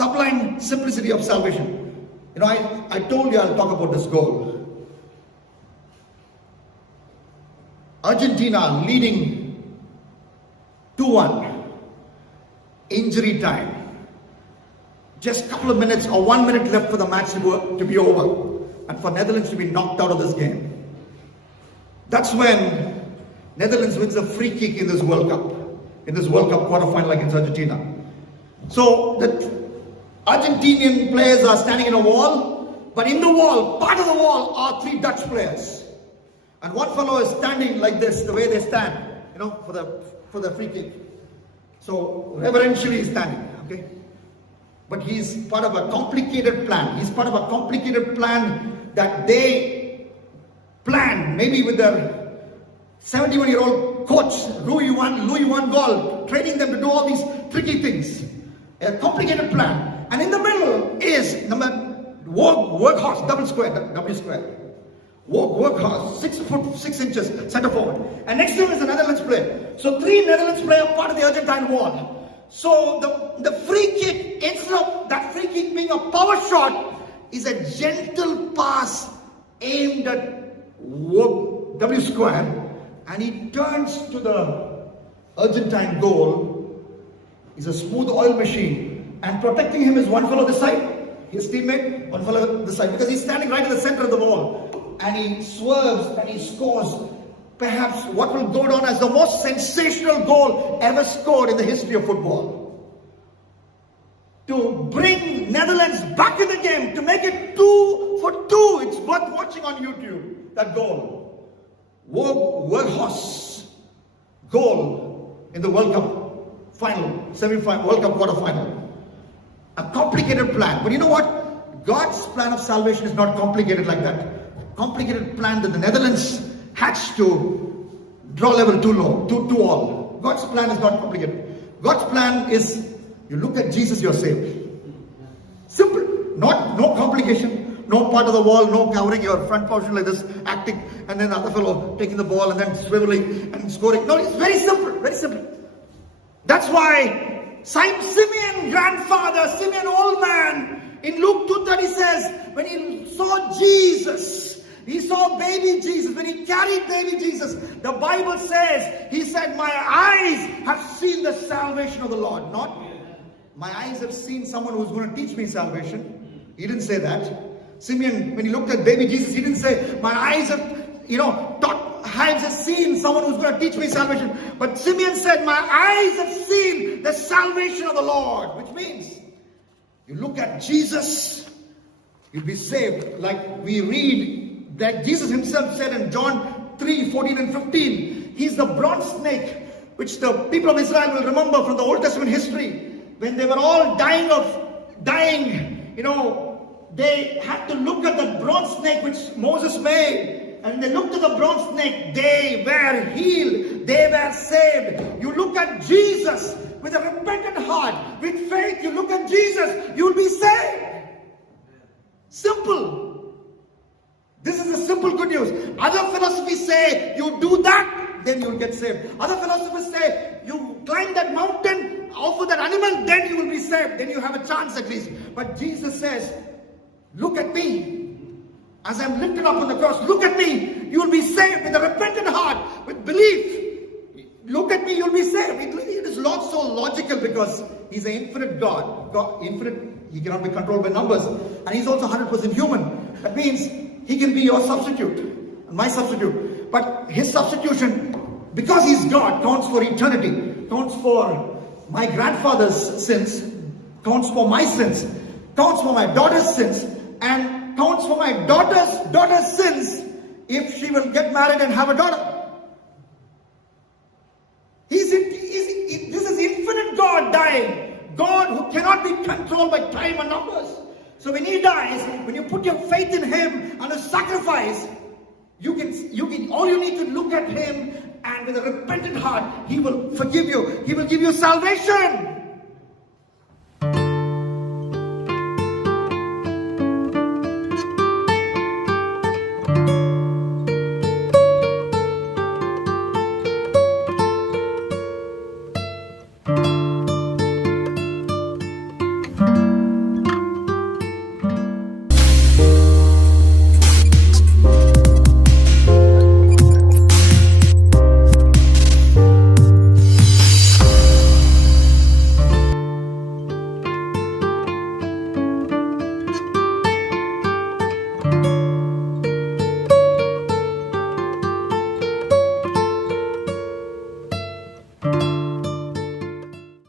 sublime simplicity of salvation. You know, I told you I'll talk about this goal. Argentina leading 2-1. Injury time. Just a couple of minutes or 1 minute left for the match to be over. And for Netherlands to be knocked out of this game. That's when Netherlands wins a free kick in this World Cup. In this World Cup quarterfinal against Argentina. So the Argentinian players are standing in a wall. But in the wall, part of the wall, are 3 Dutch players. And one fellow is standing like this, the way they stand, you know, for the free kick. So reverentially he's standing, okay? But he's part of a complicated plan. He's part of a complicated plan that they planned, maybe with their 71-year-old coach, Louis van Gaal, training them to do all these tricky things. A complicated plan. And in the middle is workhorse, double square, W square. Workhorse, 6 foot 6 inches, center forward. And next to him is a Netherlands player. So 3 Netherlands players are part of the Argentine wall. So the free kick, instead of that free kick being a power shot, is a gentle pass aimed at W square. And he turns to the Argentine goal. He's a smooth oil machine. And protecting him is one fellow this side, his teammate, one fellow this side. Because he's standing right in the center of the wall. And he swerves and he scores perhaps what will go down as the most sensational goal ever scored in the history of football. To bring Netherlands back in the game, to make it 2-2. It's worth watching on YouTube, that goal. Workhorse goal in the World Cup final, semi-final, World Cup quarter-final. A complicated plan. But you know what? God's plan of salvation is not complicated like that. Complicated plan that the Netherlands hatched to draw level too low, too all. God's plan is not complicated. God's plan is, you look at Jesus, you're saved. Simple. No complication. No part of the wall, no covering your front portion like this, acting, and then the other fellow taking the ball and then swiveling and scoring. No, it's very simple, very simple. That's why Simeon, grandfather, Simeon, old man, in Luke 2:30 says, when he saw Jesus, he saw baby Jesus, when he carried baby Jesus, the Bible says, he said, my eyes have seen the salvation of the Lord. Not, my eyes have seen someone who's going to teach me salvation. He didn't say that. Simeon, when he looked at baby Jesus, he didn't say, my eyes have, eyes have seen someone who's going to teach me salvation. But Simeon said, my eyes have seen the salvation of the Lord. Which means, you look at Jesus, you'll be saved. Like we read, that Jesus himself said in John 3:14 and 15, he's the bronze snake, which the people of Israel will remember from the Old Testament history. When they were all dying, they had to look at the bronze snake which Moses made. And they looked at the bronze snake, they were healed, they were saved. You look at Jesus with a repentant heart, with faith, you look at Jesus, you'll be saved. Simple. This is the simple good news. Other philosophies say, you do that, then you'll get saved. Other philosophers say, you climb that mountain, offer that animal, then you will be saved. Then you have a chance at least. But Jesus says, look at me. As I'm lifted up on the cross, look at me. You will be saved with a repentant heart, with belief. Look at me, you'll be saved. It is not so logical because he's an infinite God. Infinite, he cannot be controlled by numbers. And he's also 100% human. That means he can be your substitute, and my substitute. But his substitution, because he's God, counts for eternity, counts for my grandfather's sins, counts for my sins, counts for my daughter's sins, and counts for my daughter's sins if she will get married and have a daughter. This is infinite God dying. God who cannot be controlled by time and numbers. So when he dies, when you put your faith in him and his sacrifice, all you need to look at him, and with a repentant heart, he will forgive you. He will give you salvation.